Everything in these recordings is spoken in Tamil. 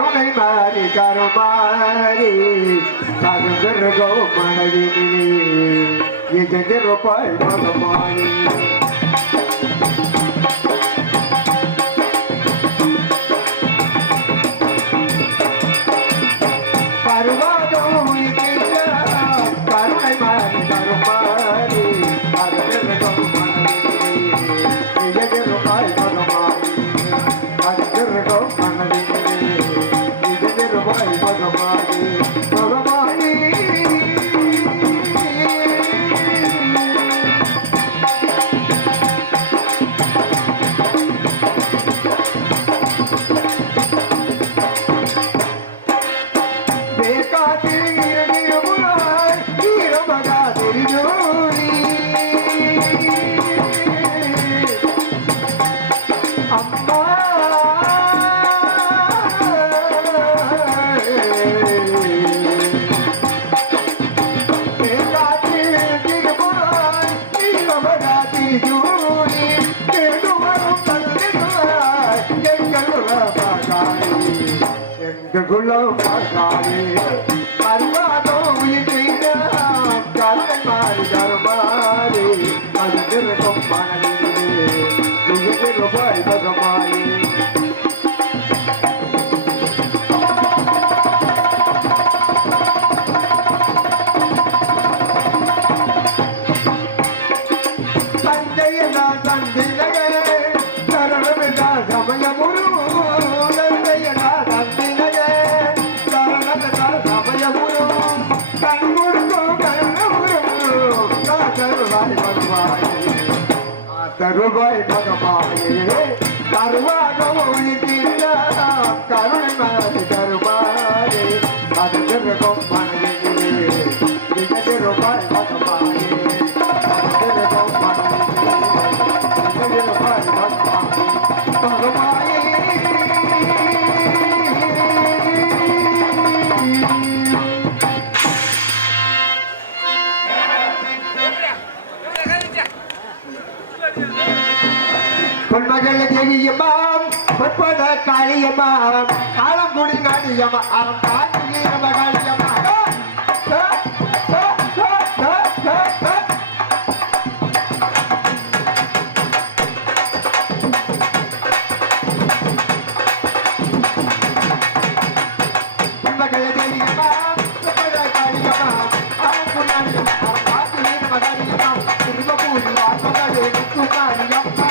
கருணை மாறி கருமாறி கருங்கோ மனதினே எதிர்பாய் மகமாயி தருவாய் மகமாயே தருவாக கருணை மனது தருவாயே அது திருக்கும் மனதிலே திருவாய் மகமாயே திருக்கும் மனதிலே திருவாய் மகமாயே பொன்மகள் தேவியம்மாம் பொற்பத காளியம்மாம் காலங்குடி நாடியம்மா அவன் காட்டிய மகாளியம்மா பொன்மகள் தேவியம்மாம் பொற்பத காளியம்மாம் காலங்குடி நாடியம்மா அவன் காட்டிய மகாளியம்மா திருமபூரி வாசமலே முத்துமாரியம்மா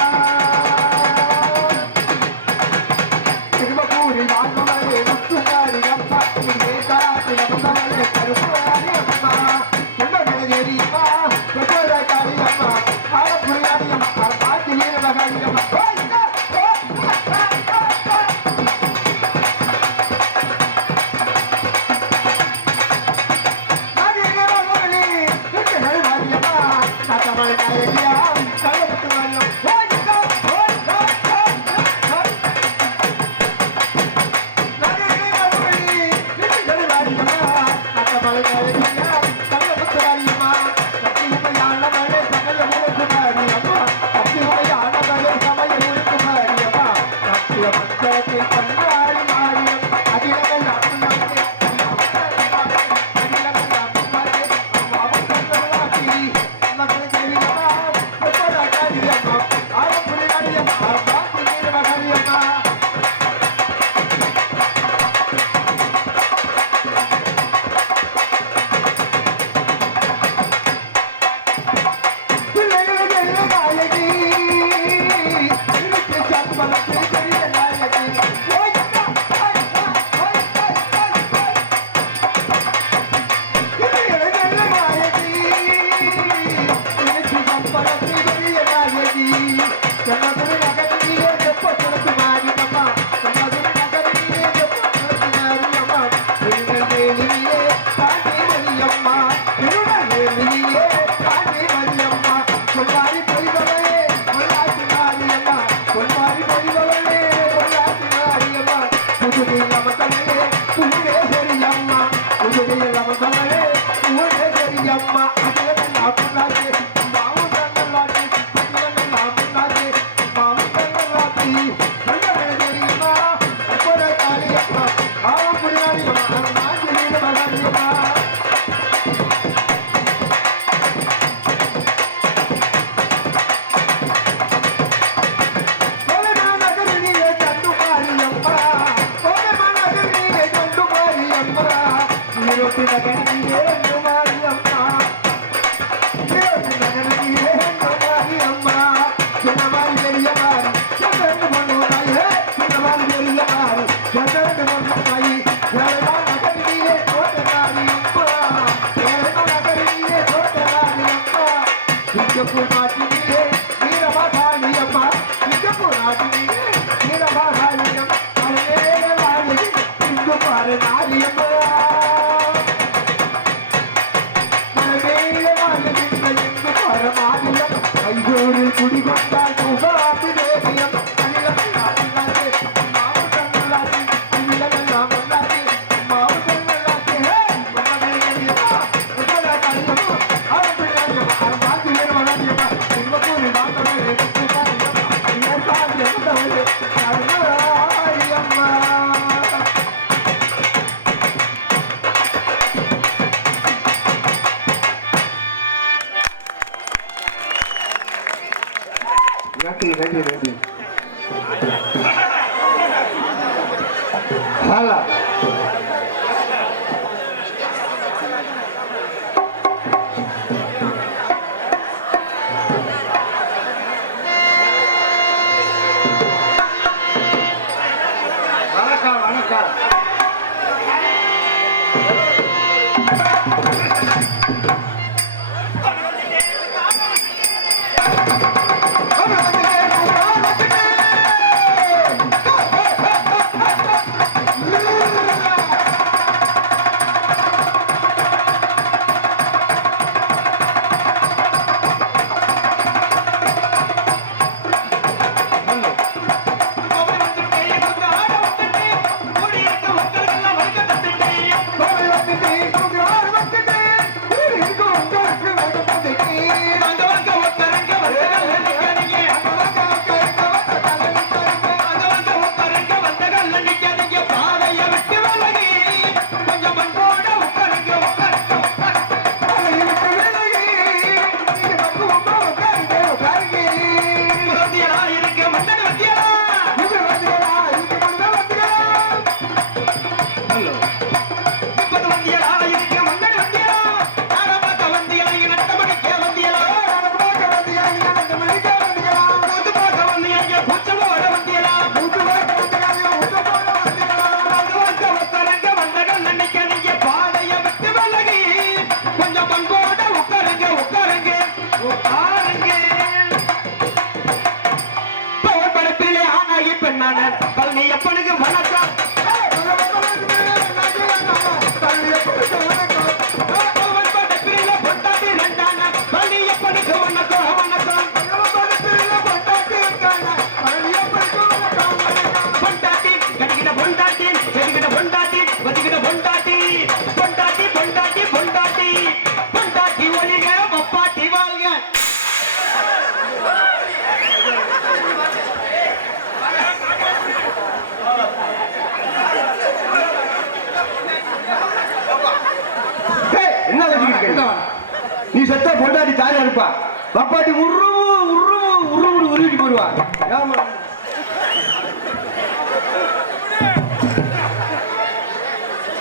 நீ செத்த பொண்டாடி தாயா இருப்பா பப்பாட்டி உருவு உருவு உருவு உருவிட்டு போடுவா ஏமா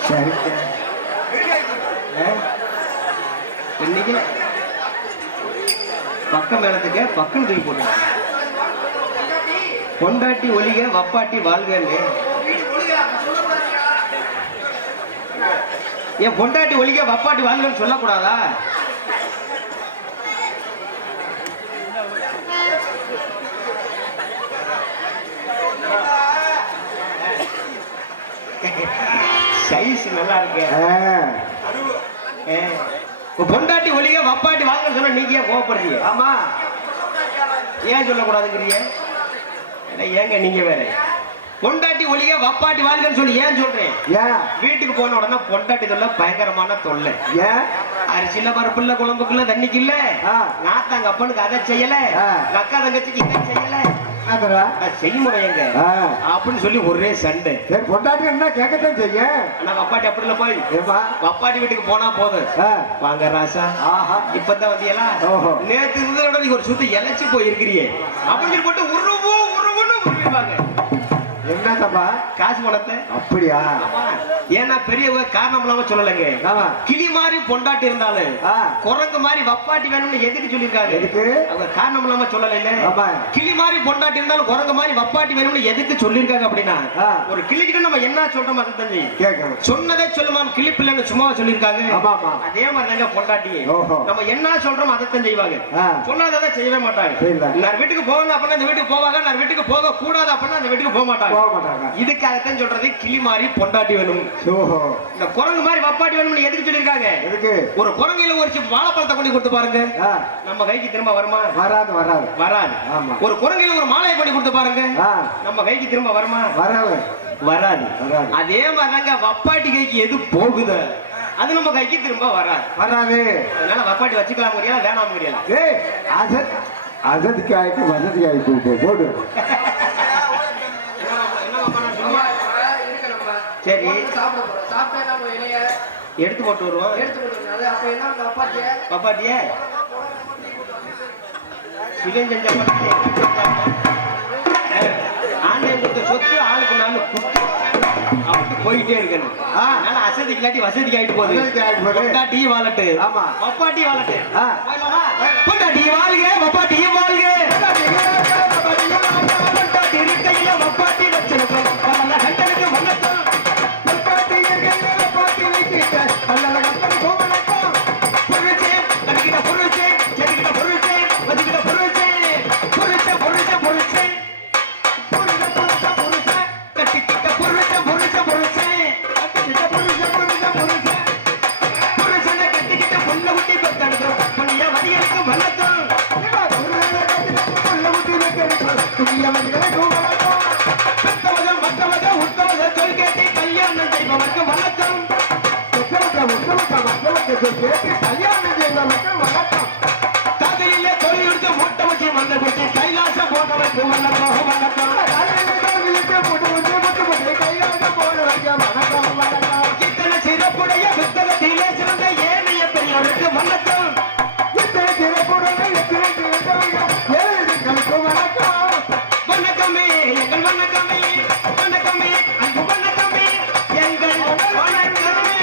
சரி இன்னைக்கு பக்கம் மேலத்துக்கு பக்கம் தூக்கி போட்டு பொண்டாட்டி ஒலிக வப்பாட்டி வாழ்கன்னு என் பொண்டாட்டி ஒலிக வப்பாட்டி வாழ்கன்னு சொல்லக்கூடாதா? சைஸ் நல்லா இருக்கு. பொண்டாட்டி ஒலிக வப்பாட்டி வாழ்கன்னு சொன்னா நீங்க ஏன் கோவப்படுறீங்க? ஆமா ஏன் சொல்லக்கூடாதுங்கிறீங்க? ஏங்க நீங்க வேற பொண்டாட்டி ஒலிக வப்பாட்டி வாழ்கன்னு சொல்லி ஏன் சொல்றேன்? ஏன் வீட்டுக்கு போன உடனே பொண்டாட்டி தொல்லை பயங்கரமான தொல்லை. ஏன் அரிசில பருப்புல குழம்புக்குள்ள தண்ணிக்கு இல்ல நாத்தாங்க அப்பனுக்கு அதை செய்யல அக்கா தங்கச்சிக்கு இதை செய்யல அதரா செய்முறை எங்க அப்படின்னு சொல்லி ஒரே சண்டை. சரி பொண்டாட்டி என்ன கேட்கத்தான் செய்ய. ஆனா வப்பாட்டி அப்படி இல்ல போய் ஏமா வப்பாட்டி வீட்டுக்கு போனா போதும். வாங்க ராசா இப்பதான் வந்தியலா நேத்து இருந்ததோட நீ ஒரு சுத்த இழைச்சு போயிருக்கிறியே அப்படின்னு சொல்லி போட்டு உருவுன்னு உருவிடுவாங்க. என்ன தப்பா காசு பணத்தை அப்படியா? ஏன்னா பெரியவங்க காரணம் இல்லாம சொல்லலைங்க. கிளி மாதிரி பொண்டாட்டி இருந்தாலும் குரங்கு மாதிரி வப்பாட்டி வேணும்னு எதுக்கு சொல்லிருக்காங்க? எதுக்கு அவங்க காரணம் இல்லாம சொல்லல. கிளி மாதிரி பொண்டாட்டி இருந்தாலும் குரங்கு மாதிரி வப்பாட்டி வேணும்னு எதுக்கு சொல்லிருக்காங்க அப்படின்னா ஒரு கிளிக்கிட்ட நம்ம என்ன சொல்றோம் அதை தம்பி சொன்னதே சொல்லுமா கிளி பிள்ளைன்னு சும்மா சொல்லிருக்காங்க. அதே மாதிரி தாங்க பொண்டாட்டி நம்ம என்ன சொல்றோம் அதைத்தான் செய்வாங்க. சொன்னதை செய்யவே மாட்டாங்க. நான் வீட்டுக்கு போகணும் அப்படின்னா அந்த வீட்டுக்கு போவாங்க. நான் வீட்டுக்கு போக கூடாது அப்படின்னா அந்த வீட்டுக்கு போக மாட்டாங்க. இதுக்காகத்தான் சொல்றது கிளி மாதிரி பொண்டாட்டி வேணும். இந்த குரங்கு மாதிரி வப்பாட்டி வேணும்னு எதுக்கு சொல்லிருக்காங்க? ஒரு குரங்கையில ஒரு வாழைப்பழத்தை கொண்டு கொடுத்து பாருங்க நம்ம கைக்கு திரும்ப வருமா? வராது வராது வராது. ஒரு குரங்கையில ஒரு மாலையை கொண்டு கொடுத்து பாருங்க நம்ம கைக்கு திரும்ப வருமா? வராது வராது. அதே மாதிரிதாங்க வப்பாட்டி கைக்கு எது போகுது அது நம்ம கைக்கு திரும்ப வராது வராது. அதனால வப்பாட்டி வச்சுக்கலாம் முடியல வேணாம் முடியல. அசதிக்கு ஆயிட்டு வசதிக்கு ஆயிட்டு போடு. சரி எடுத்து போட்டு வருவோம். பப்பாட்டிய சிவன் செஞ்ச ஆன்லைன் கொடுத்த சொத்து ஆளுக்கு நாலு குத்து அப்படி போயிட்டே இருக்கணும். அதனால அசதிக்கு இல்லாட்டி வசதிக்கு ஆயிட்டு போகுது. டீ வாலட்டு பப்பாட்டி வாலட்டு பொண்டாட்டி வாழ்க வப்பாட்டி வாழ்க இருக்கையில வப்பாட்டி வச்சிருக்கோம். தகையிலே தொழில் எடுத்து மூட்டை வச்சு மண்ணை போட்டு கைலாச போட்டவருக்கு வணக்கம் வணக்கம். இத்தனை சிறப்புடைய புத்தகத்திலே சிறந்த ஏனைய பெரியவருக்கு வணக்கம். வணக்கமே எங்கள் வணக்கமே வணக்கமே அன்பு வணக்கமே எங்கள் வணக்கமே.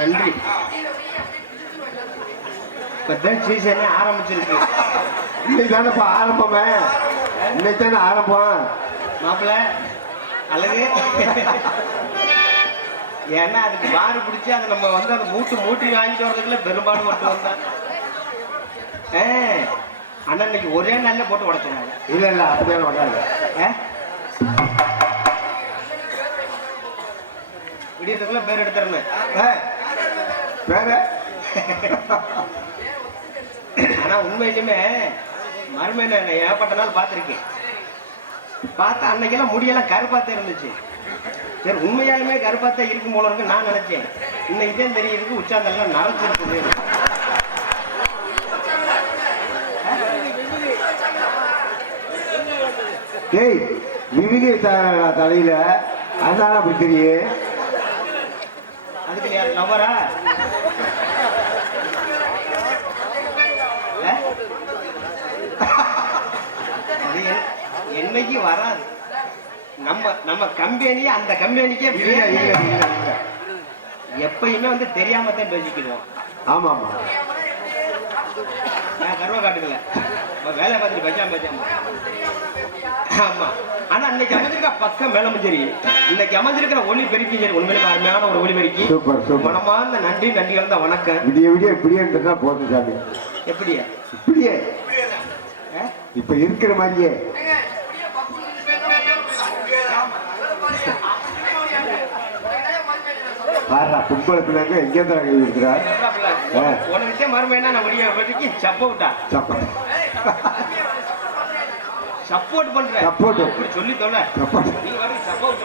நன்றி. இப்பதான் சீசனே ஆரம்பிச்சிருக்கு. இன்னைக்கு தானப்பா ஆரம்பமே. இன்னைக்கு தானே ஆரம்பம் மாப்பிள்ள அழகு. ஏன்னா அதுக்கு பாரு பிடிச்சி அதை நம்ம வந்து அதை மூட்டி வாங்கிட்டு வர்றதுக்குள்ள பெரும்பாடு மட்டும் வந்தான். ஆனா இன்னைக்கு ஒரே நாள்ல போட்டு உடைச்சிருக்காங்க. இல்ல இல்ல அப்படியே உடையாது. விடியத்துக்குள்ள பேர் எடுத்துறேன். பேரு ஆனா உண்மையிலுமே மறுமையில ஏற்பட்ட நாள் பார்த்திருக்கேன். பார்த்தா அன்னைக்கெல்லாம் முடியெல்லாம் கருப்பாத்தான் இருந்துச்சு. சரி உண்மையாலுமே கருப்பாத்தான் இருக்கும் போல இருக்கு நான் நினைச்சேன். இன்னைக்கு தான் தெரியுது உச்சாந்தெல்லாம் நரைச்சிருக்குது. டேய் விவிலிய தலையில அதனால அப்படி தெரியே. அதுக்கு யார் லவரா? என்னைக்கு வராது. நம்ம கம்பெனி அந்த கம்பெனிக்கே எப்பயுமே வந்து தெரியாம தான் பேசிக்கிறோம். ஆமா ஆமா நான் கர்வ காட்டுக்கல வேலை பார்த்துட்டு பேசாம. ஆமா ஆனா இன்னைக்கு அமைஞ்சிருக்க பக்கம் மேலமஞ்சேரி இன்னைக்கு அமைஞ்சிருக்கிற ஒளி பெருக்கி சரி உண்மையிலே அருமையான ஒரு ஒளி பெருக்கி. மனமார்ந்த நன்றி கலந்த வணக்கம். விடிய இப்படியே போதும் சாமி. எப்படியா இப்படியே இப்ப இருக்கிற மாதிரியே கும்பலத்துல எங்க கை இருக்கிறார். உனக்கு மறுமையா நான் சப்ப விட்டா சப்ப சப்போர்ட் பண்ற Support. அப்படி சொல்லி தொலை Support. நீ வரைக்கும் சப்போர்ட்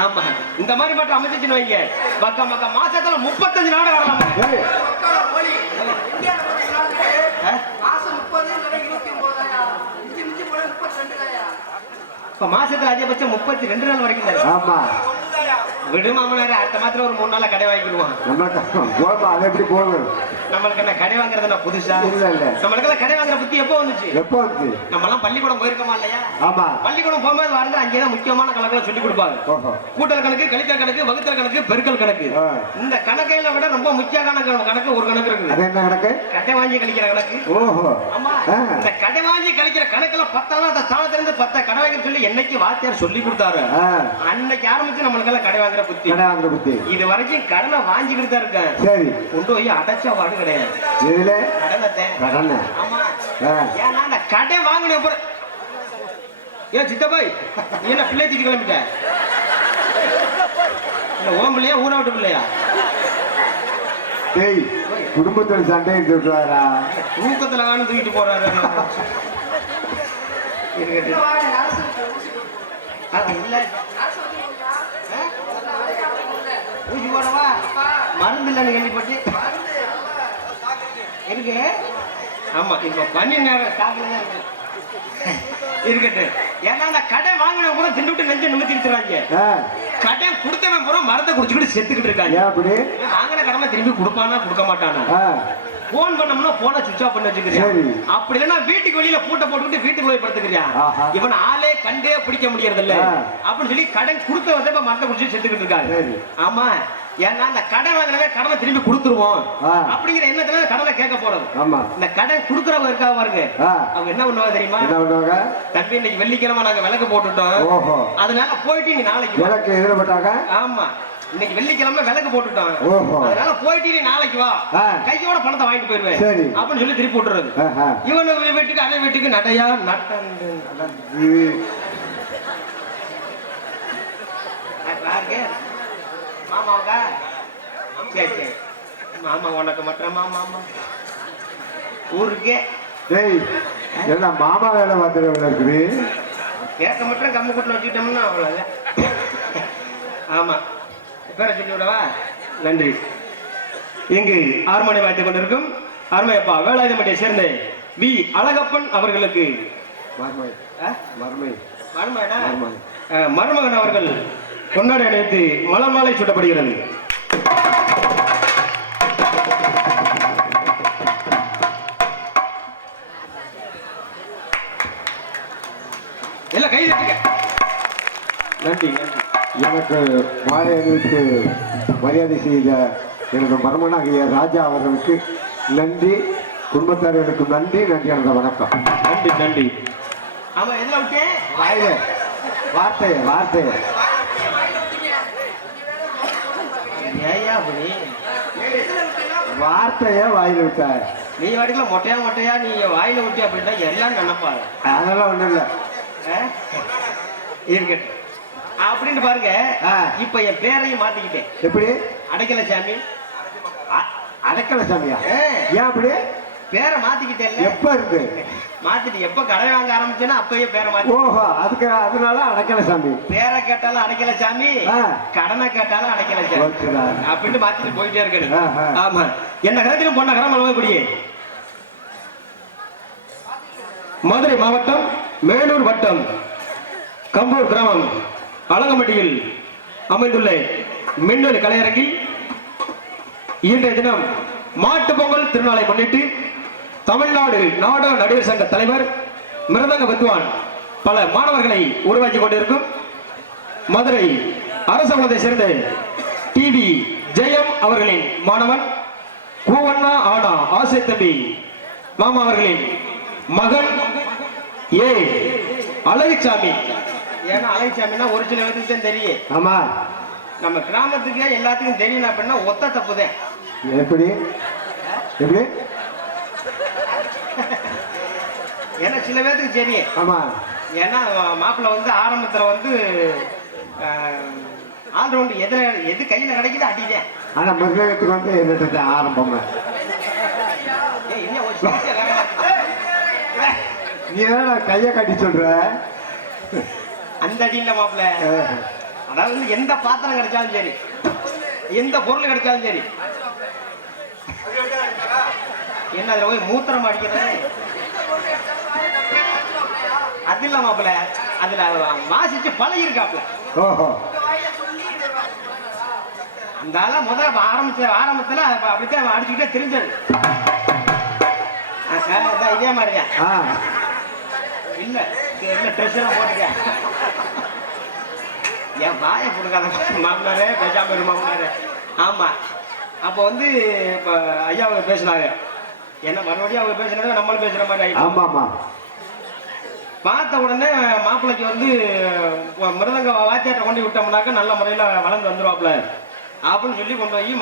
ஆமா இந்த மாதிரி மட்டும் அமைச்சுன்னு வைங்க பக்க மாசத்துல 35 நாடு வரலாம் ஏய், இப்ப மாசத்துல அதிகபட்சம் 32 நாள் வரைக்கும் தரும் ஆமா விடுமாமனாரு அடுத்த மாத்திரம் ஒரு 3 நாள்ல கடை வாங்கிடுவான் நம்ம கஷ்டம் போமா அது எப்படி போகணும் நம்மளுக்கு என்ன கடை வாங்குறது நான் புதுசா இல்ல இல்ல நம்மளுக்கு கடை வாங்குற புத்தி எப்போ வந்துச்சு எப்போ வந்து நம்ம எல்லாம் பள்ளிக்கூடம் போயிருக்கோமா இல்லையா ஆமா பள்ளிக்கூடம் போகும்போது வரது அங்கேதான் முக்கியமான கணக்குல சொல்லி கொடுப்பாங்க ஓஹோ கூட்டல் கணக்கு கழித்தல் கணக்கு வகுத்தல் கணக்கு பெருக்கல் கணக்கு ஆ. இந்த கணக்கையில விட ரொம்ப முக்கியமான கணக்கு ஒரு கணக்கு இருக்குது அது என்ன கணக்கு கடை வாங்கி கழிக்கிற கணக்கு ஓஹோ ஆமா ஆ. இந்த கடை வாங்கி கழிக்கிற கணக்குல 10 அந்த ஸ்தானத்திலிருந்து 10 கடை வாங்கி சொல்லி என்னைக்கு வாத்தியார் சொல்லி கொடுத்தாரு ஆ, அன்னைக்கு ஆரம்பிச்சு நம்மளுக்கு எல்லாம் கடை வாங்குற புத்தி கடை வாங்குற புத்தி இது வரைக்கும் கடனை வாங்கிக்கிட்டு தான் இருக்கேன் சரி கொண்டு போய் அடைச்ச வாடு கிடையாது இதுல கடனத்தை கடனை ஆமா ஆ. ஏன்னா அந்த கடை வாங்கின அப்புறம் ஏன் சித்தப்பாய் நீ என்ன பிள்ளை தூக்கி கிளம்பிட்ட இல்ல ஓம் பிள்ளையா ஊரை விட்டு பிள்ளையா டேய் குடும்பத்தோட சண்டையை சொல்றாரா தூக்கத்துல காணும் தூக்கிட்டு போறாரு இருக்கட்டும். இல்ல ஊசி போடவா மருந்து இல்லைன்னு கேள்விப்பட்டு இருக்கு ஆமா இப்ப பனி நேரம் காக்கல இருக்கு இருக்கட்டும் ஏன்னா அந்த கடை வாங்கின கூட திண்டு விட்டு நெஞ்சு நிமித்திருக்கிறாங்க ஆ, கடை கொடுத்தவன் பூரா மரத்தை குடிச்சுக்கிட்டு செத்துக்கிட்டு இருக்காங்க ஏன் அப்படி வாங்கின கடமை திரும்பி கொடுப்பானா கொடுக்க மாட்டானா ஆ, போன் பண்ணோம்னா போனை சுவிட்ச் ஆஃப் பண்ணி வச்சுக்கிறியா சரி. அப்படி இல்லைன்னா வீட்டுக்கு வெளியில பூட்டை போட்டுக்கிட்டு வீட்டுக்கு போய் படுத்துக்கிறியா ஆஹா. இவன் ஆளே கண்டே பிடிக்க முடியறது இல்ல ஆ. அப்படின்னு சொல்லி கடன் கொடுத்த வந்து இப்ப மரத்தை குடிச்சு செத்துக்கிட்டு இருக்காரு சரி. ஆமா ஏன்னா அந்த கடன் வாங்கினவே கடனை திரும்பி கொடுத்துருவோம் ஆ. அப்படிங்கிற எண்ணத்துல கடனை கேட்க போறது ஆமா இந்த கடன் கொடுக்கறவங்க இருக்கா பாருங்க ஆ. அவங்க என்ன பண்ணுவாங்க தெரியுமா என்ன பண்ணுவாங்க தம்பி இன்னைக்கு வெள்ளிக்கிழமை நாங்க விளக்கு போட்டுட்டோம் ஓஹோ அதனால போயிட்டு நீ நாளைக்கு வா. எனக்கு எதிர போட்டாங்க ஆமா இன்னைக்கு வெள்ளிக்கிழமை விளக்கு போட்டுட்டோம் ஓஹோ. அதனால போயிட்டு நீ நாளைக்கு வா ஆ. கையோட பணத்தை வாங்கிட்டு போயிருவேன் சரி. அப்படின்னு சொல்லி திருப்பி விட்டுறது ஆஹா. இவனு வீட்டுக்கு அவன் வீட்டுக்கு நடையா நட்டண்டு இது மாமாவுக்கா சரி சரி மாமா உனக்கு மட்டும் மாமா ஊருக்கே டேய் என்ன மாமா வேலை பார்த்துட்டு இருக்குது கேட்க மட்டும் கம்மு கூட்டில் வச்சுக்கிட்டோம்னா அவ்வளோதான் ஆமா பேரை சொல்லி விடவா நன்றி இங்கு ஆர்மனை வாய்த்துக் கொண்டிருக்கும் அருமையப்பா வேலாயுதமட்டியை சேர்ந்த வி அழகப்பன் அவர்களுக்கு மர்மை மர்மை மருமகனா? மருமகன். மருமகன் அவர்கள் கொண்டாடி அணைத்து மலர் மாலை சூட்டப்படுகிறது எல்லாம் கை தட்டுங்க நன்றி நன்றி எனக்கு மாலை அணிவித்து மரியாதை செய்த எனது மருமனாகிய ராஜா அவர்களுக்கு நன்றி குடும்பத்தார்களுக்கு நன்றி நன்றி எனது வணக்கம் நன்றி நன்றி ஆமா எதுல விட்டேன் வாயில வார்த்தை வார்த்தை ஏயா அப்படி வார்த்தைய வாயில விட்ட நீ வாட்டிக்கல மொட்டையா நீ வாயில விட்டு அப்படின்னா எல்லாம் நினைப்பாரு அதெல்லாம் ஒண்ணும் இல்ல இருக்கட்டும் அப்படின்னு பாருங்க ஆ. இப்ப என் பேரையும் மாத்திக்கிட்டேன் எப்படி அடைக்கல சாமி அடக்கல சாமியா ஆ. ஏன் அப்படி பேரை மாத்திக்கிட்டேன் எப்ப இருக்கு மாத்திட்டு எப்ப கடை வாங்க ஆரம்பிச்சேன்னா அப்பயே பேரை மாத்தி ஓஹோ அதுக்கு அதனால அடக்கல சாமி பேரை கேட்டாலும் அடைக்கல சாமி ஆ. கடனை கேட்டாலும் அடைக்கல சாமி ஓகேடா. அப்படின்னு மாத்திட்டு போயிட்டே இருக்கணும் ஆஹா. ஆமா என்ன கரத்திலும் பொண்ண கரம் அழுவக்கூடிய மதுரை மாவட்டம் மேலூர் வட்டம் கம்பூர் கிராமம் அலங்கம்பட்டியில் அமைந்துள்ள மின்னல் கலையரங்கில் இன்றைய தினம் மாட்டு பொங்கல் திருநாளை முன்னிட்டு தமிழ்நாடு நாடக நடிகர் சங்க தலைவர் மிருதங்க வித்வான் பல மாணவர்களை உருவாக்கி கொண்டிருக்கும் மதுரை அரசகுலத்தை சேர்ந்த டிவி ஜெயம் அவர்களின் மாணவன் கூவண்ணா ஆனா ஆசை தம்பி மாமா அவர்களின் மகன் ஏ அழகுசாமி ஏன்னா அழகுசாமின்னா ஒரு சில பேருக்கு தான் தெரியும் ஆமா நம்ம கிராமத்துக்கே எல்லாத்துக்கும் தெரியும் அப்படின்னா ஒத்த தப்புதான் எப்படி எப்படி ஏன்னா சில பேருக்கு தெரியும் ஆமா ஏன்னா மாப்பிள்ளை வந்து ஆரம்பத்துல வந்து ஆல்ரவுண்டு எது கையில கிடைக்குது அடிதான் ஆனா மிருகத்துக்கு வந்து என்னட்டு ஆரம்பம் நீ என்ன கையை கட்டி சொல்ற? அந்த அடி இல்ல மாப்பிள்ள. அதாவது எந்த பாத்திரம் கிடைச்சாலும் சரி, எந்த பொருள் கிடைச்சாலும் சரி, என்ன அதுல போய் மூத்திரம் அடிக்கிறது அது இல்ல மாப்பிள்ள. அதுல வாசிச்சு பழகி இருக்காப்ல. ஓஹோ. அந்த ஆள முதல்ல ஆரம்பத்துல அப்படித்தான் அடிச்சுக்கிட்டே தெரிஞ்சது. இதே மாதிரியா இல்ல இல்ல ட்ரெஸ் எல்லாம் போட்டுக்க. என் வாயை கொடுக்காத மாமனாரே, பேசாம இரு மாமனாரே. ஆமா, அப்போ வந்து இப்ப ஐயா அவங்க பேசினாங்க. என்ன மறுபடியும் அவங்க பேசுனதை நம்மளும் பேசுற மாதிரி ஆயிடுச்சு. ஆமா ஆமா. பார்த்த உடனே மாப்பிள்ளைக்கு வந்து மிருதங்க வாத்தியாட்ட கொண்டு விட்டோம்னாக்க நல்ல முறையில் வளர்ந்து வந்துடுவாப்புல அப்படின்னு சொல்லி கொண்டு போய்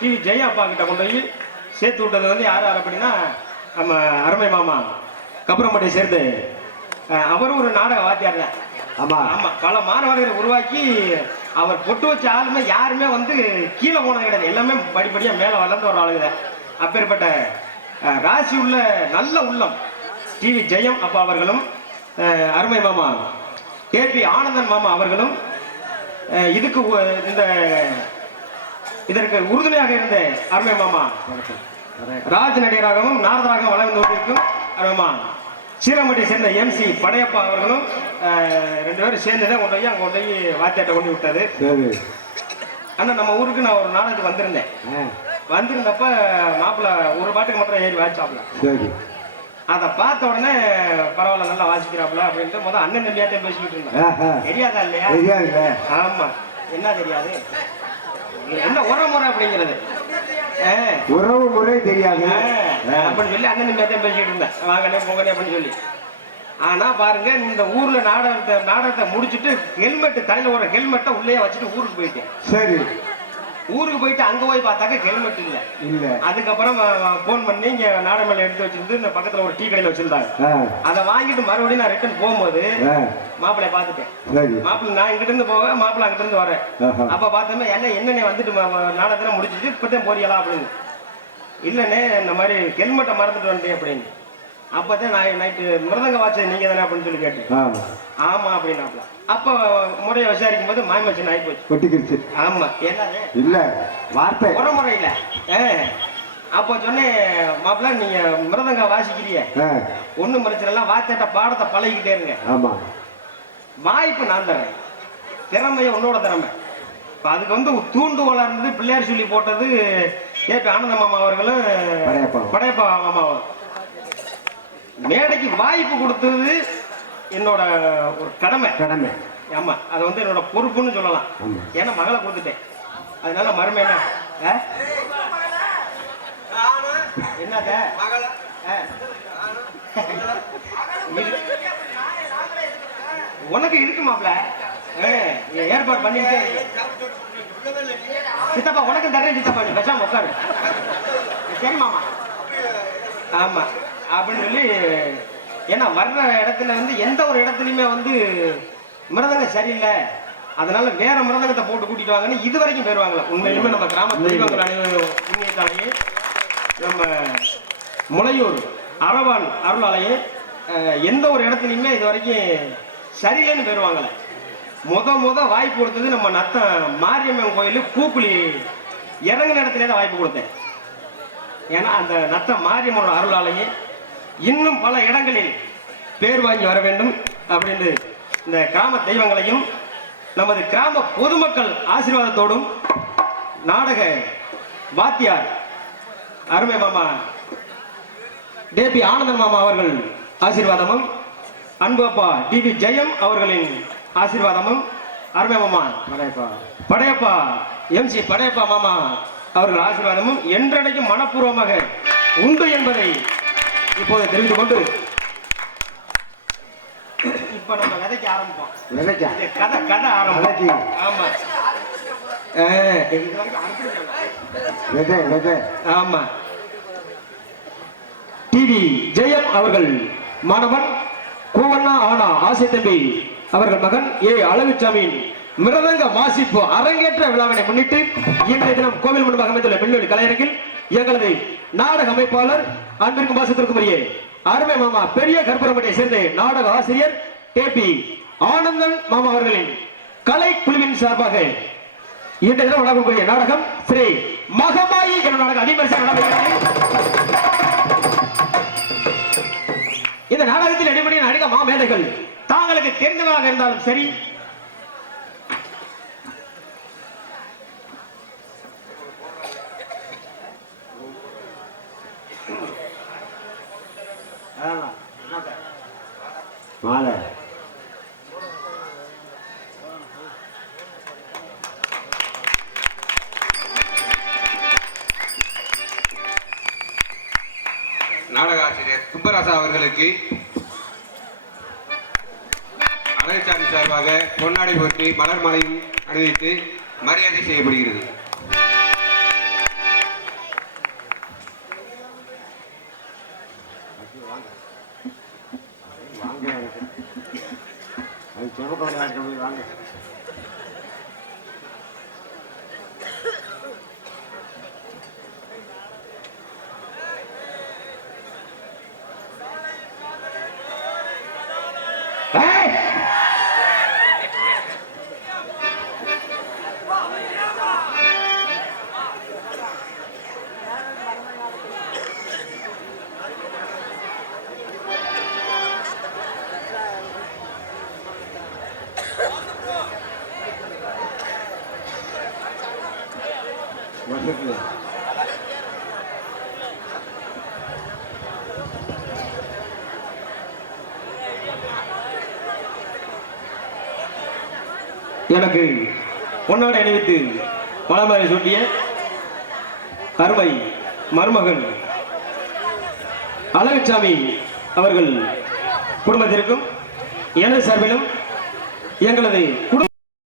டிவி ஜெயா அப்பா கிட்ட கொண்டு போய் சேர்த்து விட்டது வந்து யார் அப்படின்னா நம்ம அருமை மாமா கப்புறம்பட்டியை சேர்ந்து அவரும் ஒரு நாடக வாத்தியார் தான். ஆமா ஆமா, பல மாணவர்களை உருவாக்கி அவர் பொட்டு வச்ச ஆளுமே யாருமே வந்து கீழே போனது கிடையாது. எல்லாமே படிப்படியா மேல வளர்ந்து வர ஆளுங்க. அப்பேற்பட்ட ராசி உள்ள நல்ல உள்ளம் டிவி ஜெயம் அப்பா அவர்களும் அருமை மாமா கேபி ஆனந்தன் மாமா அவர்களும் இதுக்கு இதற்கு உறுதுணையாக இருந்த அருமை மாமா ராஜ் நடிகராகவும் நாரதராகவும் வளர்ந்து கொண்டிருக்கும் அருமா சீரமட்டி சேர்ந்த MC படையப்பா அவர்களும் 2 பேரும் சேர்ந்துதான் கொண்டு போய் அங்க கொண்டு போய் வாத்தியாட்ட கொண்டு விட்டது. ஆனா நம்ம ஊருக்கு நான் ஒரு நாடகத்துக்கு வந்திருந்தேன். வந்திருந்தப்ப மாப்பிள்ள ஒரு பாட்டுக்கு மட்டும் ஏறி வாசிச்சாப்ல. அதை பார்த்த உடனே பரவாயில்ல நல்லா வாசிக்கிறாப்ல அப்படின்ட்டு முதல் அண்ணன் தம்பியாத்தையும் பேசிக்கிட்டு இருந்தேன். தெரியாதா இல்லையா? ஆமா, என்ன தெரியாது, என்ன உறவு முறை அப்படிங்கிறது உறவு முறை தெரியாது அப்படின்னு சொல்லி அண்ணன் தம்பியாத்தையும் பேசிக்கிட்டு இருந்தேன். வாங்கனே போங்கனே அப்படின்னு சொல்லி. ஆனா பாருங்க, இந்த ஊர்ல நாடகத்தை முடிச்சுட்டு ஹெல்மெட் தலையில ஒரு ஹெல்மெட்டை உள்ளே வச்சுட்டு ஊருக்கு போயிட்டேன். சரி, ஊருக்கு போயிட்டு அங்க போய் பார்த்தாக்க ஹெல்மெட் இல்ல. அதுக்கப்புறம் போன் பண்ணி இங்க நாடகம் எடுத்து வச்சிருந்து இந்த பக்கத்துல ஒரு டீ கடையில வச்சிருந்தாங்க. அதை வாங்கிட்டு மறுபடியும் நான் ரிட்டர்ன் போகும்போது மாப்பிள்ளைய பார்த்துட்டேன். மாப்பிள்ளை நான் இங்கிட்ட இருந்து போக, மாப்பிள்ளை அங்கிட்ட இருந்து வரேன். அப்ப பார்த்தோமே என்ன வந்துட்டு நாடகத்துல முடிச்சிட்டு இப்பதான் போறியலாம் அப்படின்னு. இல்லண்ணே, இந்த மாதிரி ஹெல்மெட்டை மறந்துட்டு வந்தேன் அப்படின்னு. அப்பதான் நான் நைட்டு மிருதங்க வாட்சது நீங்க தானே அப்படின்னு சொல்லி கேட்டேன். ஆமா அப்படின்னாப்ல. அப்ப முறையை விசாரிக்கும் போது மாயமச்சின் ஆகி போச்சு. ஆமா, என்னது இல்ல வார்த்தை உரமுறை இல்ல. அப்போ சொன்னேன், மாப்பிள்ள நீங்க மிருதங்க வாசிக்கிறீங்க, ஒண்ணு மறைச்சலாம் வாத்தியாட்ட பாடத்தை பழகிக்கிட்டே இருங்க. ஆமா, வாய்ப்பு நான் தரேன், திறமைய உன்னோட திறமை. அதுக்கு வந்து தூண்டுகோலா இருந்தது பிள்ளையார் சொல்லி போட்டது கேபி ஆனந்த மாமா அவர்களும் படையப்பா மாமாவும். மேடைக்கு வாய்ப்பு கொடுத்தது என்னோட ஒரு கடமை. ஆமா, அது வந்து என்னோட பொறுப்புன்னு சொல்லலாம். ஏன்னா மகளை கொடுத்துட்டேன், அதனால மருமை என்னத உனக்கு இருக்கு மாப்ள, ஏற்பாடு பண்ணிக்கிட்டே சித்தப்பா. உனக்கு தரேன் சித்தப்பா, நீ பேசாம உட்காரு. சரி மாமா. ஆமா அப்படின்னு சொல்லி, ஏன்னா வர்ற இடத்துல வந்து எந்த ஒரு இடத்துலையுமே வந்து மிருதங்க சரியில்லை, அதனால வேற மிருதங்கத்தை போட்டு கூட்டிட்டு வாங்கன்னு இது வரைக்கும் போயிருவாங்களா. உண்மையிலுமே நம்ம கிராம தெய்வங்கள் புண்ணியத்தாலேயே நம்ம முளையூர் அரவான் அருளாலேயே எந்த ஒரு இடத்துலையுமே இது வரைக்கும் சரியில்லைன்னு போயிருவாங்களே. முத வாய்ப்பு கொடுத்தது நம்ம நத்தம் மாரியம்மன் கோயில் பூக்குழி இறங்குன இடத்துல தான் வாய்ப்பு கொடுத்தேன். ஏன்னா அந்த நத்தம் மாரியம்மனோட அருளாலேயே இன்னும் பல இடங்களில் பேர் வாங்கி வர வேண்டும் அப்படின்னு இந்த கிராம தெய்வங்களையும் நமது கிராம பொதுமக்கள் ஆசீர்வாதத்தோடும் நாடக வாத்தியார் அருமை மாமா கேபி ஆனந்தன் மாமா அவர்கள் ஆசீர்வாதமும், அன்பு அப்பா டிவி ஜெயம் அவர்களின் ஆசீர்வாதமும், அருமை மாமா படையப்பா MC படையப்பா மாமா அவர்கள் ஆசீர்வாதமும் என்றடைக்கும் மனப்பூர்வமாக உண்டு என்பதை இப்போது தெரிந்து கொண்டு இப்ப நம்ம விதைக்க ஆரம்பிப்போம். கதை ஆரம்பம். ஆமா, ஆமா. டிவி ஜெயம் அவர்கள் மாணவன் கூவண்ணா ஆனா ஆசை தம்பி அவர்கள் மகன் அழகுசாமியின் மிருதங்க வாசிப்பு அரங்கேற்ற விழாவினை முன்னிட்டு இன்றைய தினம் கோவில் முன்பாக அமைந்துள்ள மின்னொலி கலையரங்கில் எங்களது நாடக அமைப்பாளர் அன்பிற்கும் வாசத்திற்கும் அருமை மாமா பெரிய கற்பூரமட்டியை சேர்ந்த நாடக ஆசிரியர் கேபி ஆனந்தன் மாமா அவர்களின் கலை குழுவின் சார்பாக இந்த தினம் வழங்கக்கூடிய நாடகம் ஸ்ரீ மகமாயி என்ற நாடகம் அதிகமாக இந்த நாடகத்தில் அடிப்படையில் நடிக மாமேதைகள் தாங்களுக்கு தெரிந்தவராக இருந்தாலும் சரி மாலை நாடக ஆசிரியர் சுப்பராசா அவர்களுக்கு அழகுசாமி சார்பாக பொன்னாடை போற்றி மலர் மாலையும் அணிவித்து மரியாதை செய்யப்படுகிறது. வாங்க. எனக்கு பொன்னாடை அணிவித்து மலர்மாலை சூட்டிய அருமை மருமகன் அழகுசாமி அவர்கள் குடும்பத்திற்கும் எனது சார்பிலும் எங்களது